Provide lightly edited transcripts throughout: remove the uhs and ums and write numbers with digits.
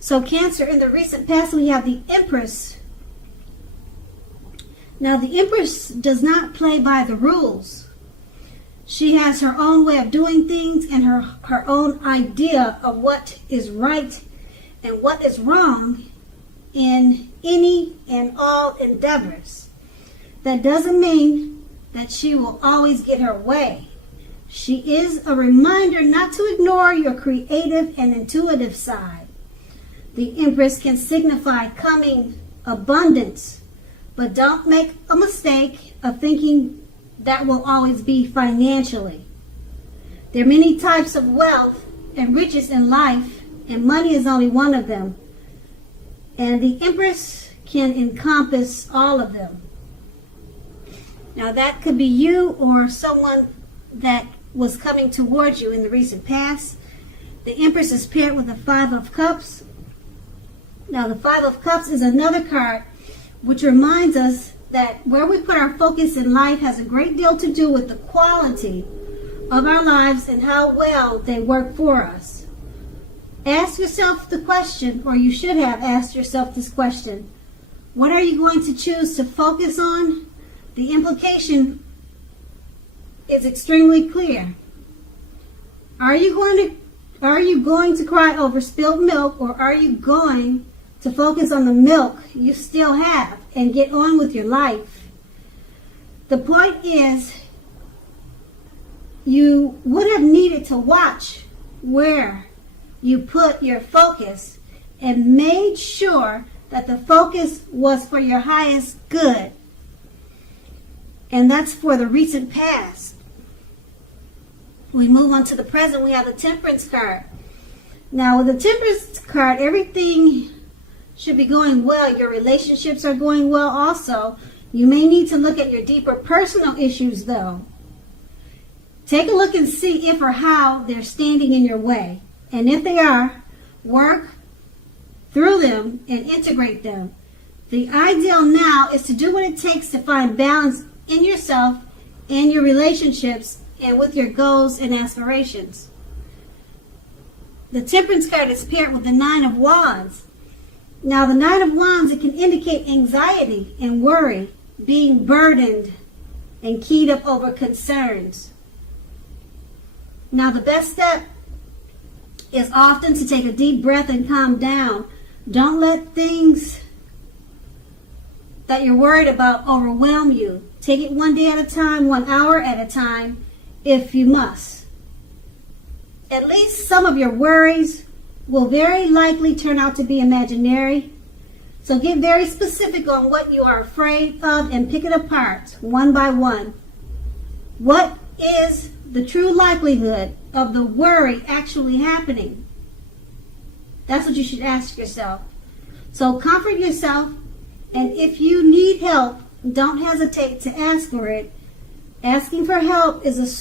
So Cancer, in the recent past, we have the Empress. Now, the Empress does not play by the rules. She has her own way of doing things and her own idea of what is right and what is wrong in any and all endeavors. That doesn't mean that she will always get her way. She is a reminder not to ignore your creative and intuitive side. The Empress can signify coming abundance, but don't make a mistake of thinking that will always be financially. There are many types of wealth and riches in life, and money is only one of them. And the Empress can encompass all of them. Now that could be you or someone that was coming towards you in the recent past. The Empress is paired with the Five of Cups. Now the Five of Cups is another card which reminds us that where we put our focus in life has a great deal to do with the quality of our lives and how well they work for us. Ask yourself the question, or you should have asked yourself this question: what are you going to choose to focus on? The implication is extremely clear. Are you going to cry over spilled milk, or are you going to focus on the milk you still have and get on with your life? The point is, you would have needed to watch where you put your focus and made sure that the focus was for your highest good. And that's for the recent past. We move on to the present. We have the Temperance card. Now with the Temperance card, everything should be going well. Your relationships are going well also. You may need to look at your deeper personal issues though. Take a look and see if or how they're standing in your way. And if they are, work through them and integrate them. The ideal now is to do what it takes to find balance in yourself and your relationships and with your goals and aspirations. The Temperance card is paired with the Nine of Wands. Now the Nine of Wands, it can indicate anxiety and worry, being burdened and keyed up over concerns. Now the best step is often to take a deep breath and calm down. Don't let things that you're worried about overwhelm you. Take it one day at a time, 1 hour at a time, if you must. At least some of your worries will very likely turn out to be imaginary. So get very specific on what you are afraid of and pick it apart one by one. What is the true likelihood of the worry actually happening? That's what you should ask yourself. So comfort yourself, and if you need help, don't hesitate to ask for it. Asking for help asking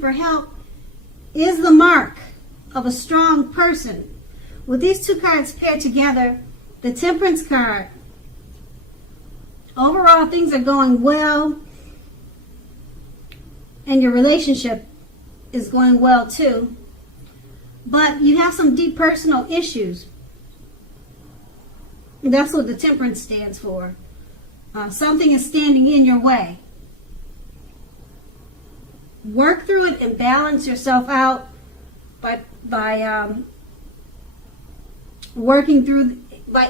for help is the mark of a strong person. With these two cards paired together, the Temperance card, overall things are going well, and your relationship is going well too. But you have some deep personal issues. That's what the Temperance stands for. Something is standing in your way. Work through it and balance yourself out by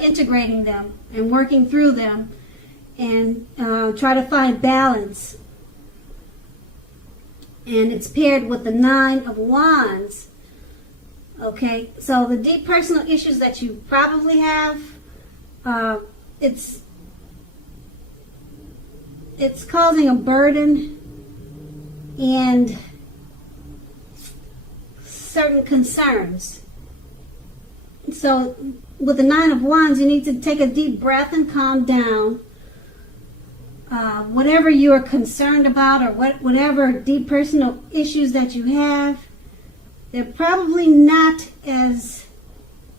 integrating them and working through them, and try to find balance. And it's paired with the Nine of Wands. Okay, so the deep personal issues that you probably have, it's causing a burden and certain concerns. So with the Nine of Wands, you need to take a deep breath and calm down. Whatever you are concerned about, or whatever deep personal issues that you have, they're probably not as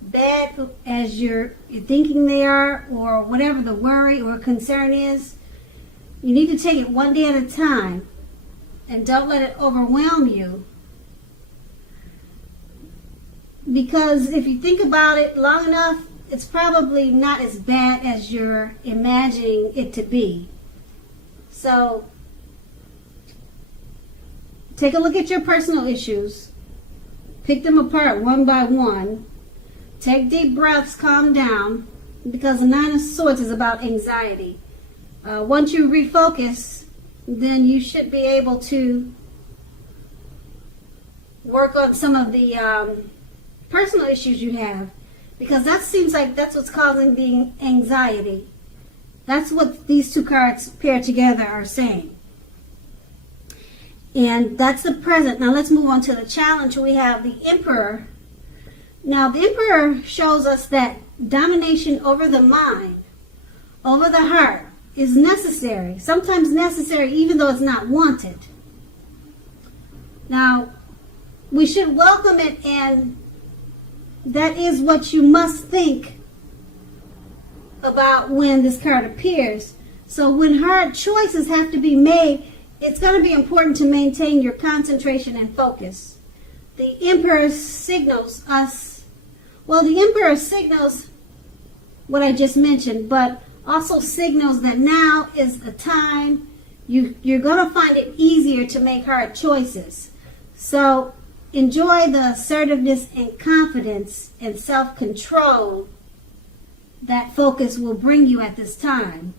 bad as you're thinking they are, or whatever the worry or concern is. You need to take it one day at a time, and don't let it overwhelm you. Because if you think about it long enough, it's probably not as bad as you're imagining it to be. So take a look at your personal issues. Pick them apart one by one. Take deep breaths, calm down, because the Nine of Swords is about anxiety. Once you refocus, then you should be able to work on some of the personal issues you have, because that seems like that's what's causing the anxiety. That's what these two cards paired together are saying. And that's the present. Now let's move on to the challenge. We have the Emperor. Now the Emperor shows us that domination over the mind, over the heart, is necessary. Sometimes necessary even though it's not wanted. Now, we should welcome it, and that is what you must think about when this card appears. So when hard choices have to be made, it's going to be important to maintain your concentration and focus. The Emperor signals us, well, the Emperor signals what I just mentioned, but also signals that now is the time you're going to find it easier to make hard choices. So enjoy the assertiveness and confidence and self-control that focus will bring you at this time.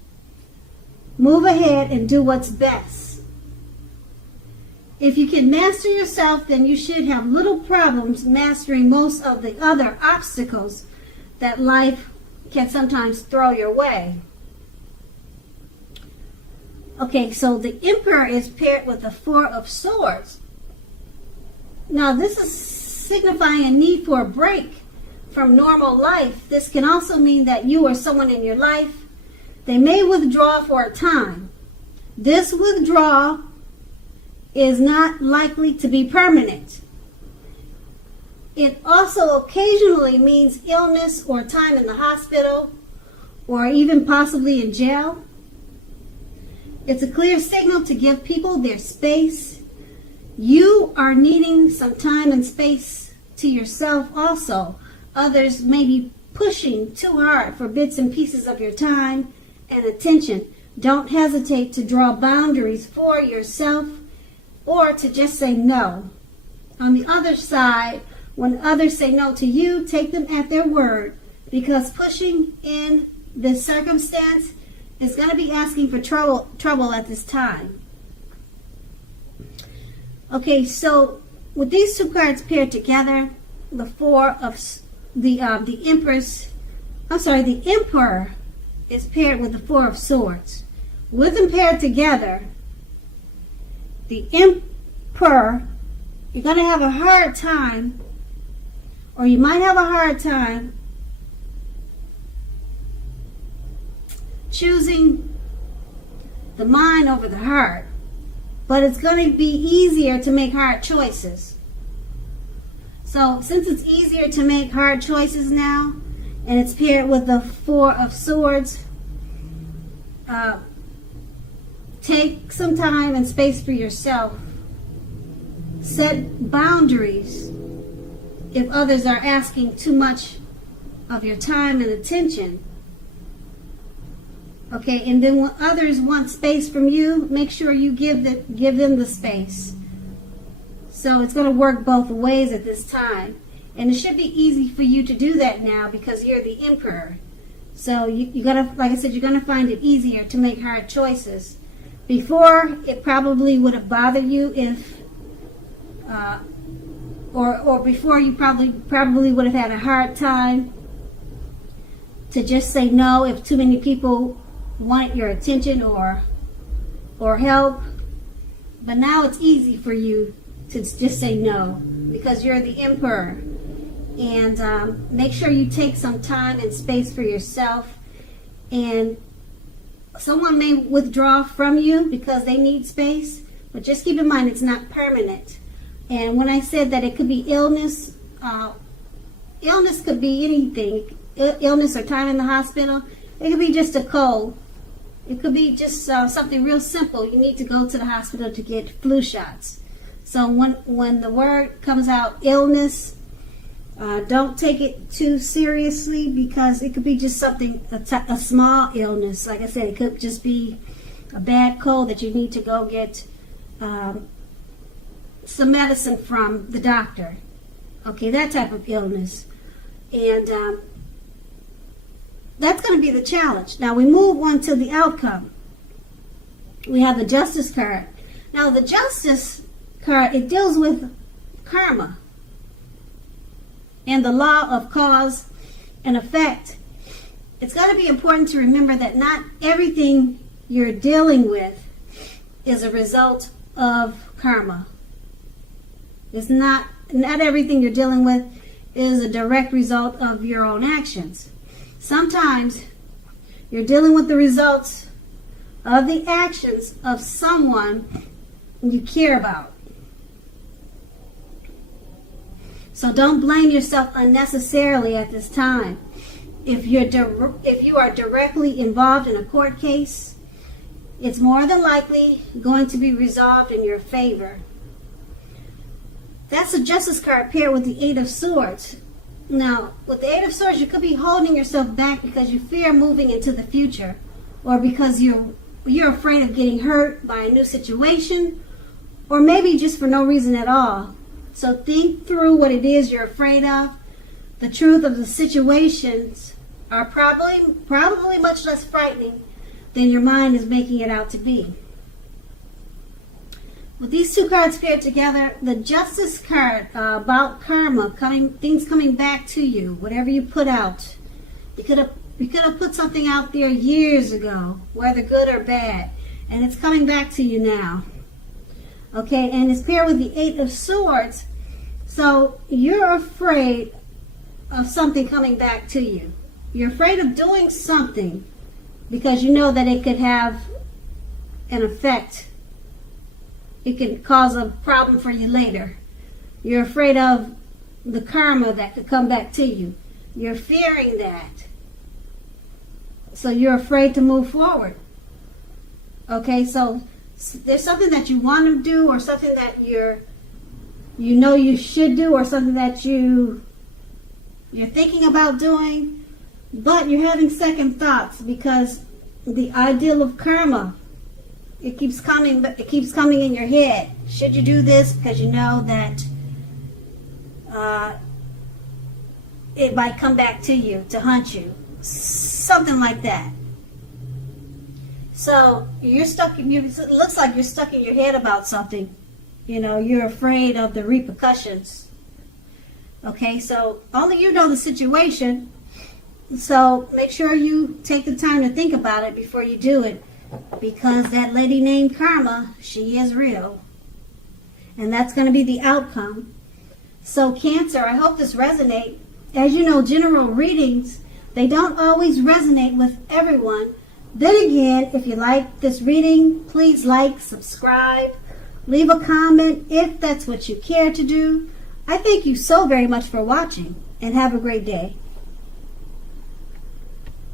Move ahead and do what's best. If you can master yourself, then you should have little problems mastering most of the other obstacles that life can sometimes throw your way. Okay, so the Emperor is paired with the Four of Swords. Now this is signifying a need for a break from normal life. This can also mean that you or someone in your life, they may withdraw for a time. This withdrawal is not likely to be permanent. It also occasionally means illness or time in the hospital or even possibly in jail. It's a clear signal to give people their space. You are needing some time and space to yourself also. Others may be pushing too hard for bits and pieces of your time and attention. Don't hesitate to draw boundaries for yourself or to just say no. On the other side, when others say no to you, take them at their word, because pushing in this circumstance is going to be asking for trouble at this time. Okay, so with these two cards paired together, the the Emperor is paired with the Four of Swords. With them paired together, the Emperor, you're going to have a hard time, or you might have a hard time choosing the mind over the heart, but it's going to be easier to make hard choices. So since it's easier to make hard choices now, and it's paired with the Four of Swords, take some time and space for yourself. Set boundaries if others are asking too much of your time and attention. Okay, and then when others want space from you, make sure you give them the space. So it's going to work both ways at this time. And it should be easy for you to do that now because you're the Emperor. So you gotta, like I said, you're going to find it easier to make hard choices. Before, it probably would have bothered you if, or before you probably would have had a hard time to just say no if too many people wanted your attention or help. But now it's easy for you to just say no because you're the Emperor. And make sure you take some time and space for yourself. And someone may withdraw from you because they need space, but just keep in mind it's not permanent. And when I said that it could be illness, illness could be anything. Illness or time in the hospital. It could be just a cold. It could be just something real simple. You need to go to the hospital to get flu shots. So when the word comes out, illness, Don't take it too seriously, because it could be just something, a small illness. Like I said, it could just be a bad cold that you need to go get some medicine from the doctor. Okay, that type of illness. And that's going to be the challenge. Now we move on to the outcome. We have the Justice card. Now the Justice card, it deals with karma and the law of cause and effect. It's going to be important to remember that not everything you're dealing with is a result of karma. It's not everything you're dealing with is a direct result of your own actions. Sometimes you're dealing with the results of the actions of someone you care about. So don't blame yourself unnecessarily at this time. If you are directly involved in a court case, it's more than likely going to be resolved in your favor. That's the Justice card paired with the Eight of Swords. Now, with the Eight of Swords, you could be holding yourself back because you fear moving into the future, or because you're afraid of getting hurt by a new situation, or maybe just for no reason at all. So think through what it is you're afraid of. The truth of the situations are probably much less frightening than your mind is making it out to be. With these two cards paired together, the Justice card about karma, things coming back to you, whatever you put out. You could have put something out there years ago, whether good or bad, and it's coming back to you now. Okay, and it's paired with the Eight of Swords. So you're afraid of something coming back to you. You're afraid of doing something because you know that it could have an effect. It can cause a problem for you later. You're afraid of the karma that could come back to you. You're fearing that. So you're afraid to move forward. Okay, so there's something that you want to do, or something that you know you should do, or something that you're thinking about doing, but you're having second thoughts because the ideal of karma, it keeps coming in your head. Should you do this? Because you know that it might come back to you to haunt you. Something like that. So you're stuck. It looks like you're stuck in your head about something. You know, you're afraid of the repercussions. Okay, so only you know the situation. So make sure you take the time to think about it before you do it. Because that lady named Karma, she is real. And that's going to be the outcome. So Cancer, I hope this resonates. As you know, general readings, they don't always resonate with everyone. Then again, if you like this reading, please like, subscribe, leave a comment if that's what you care to do. I thank you so very much for watching, and have a great day.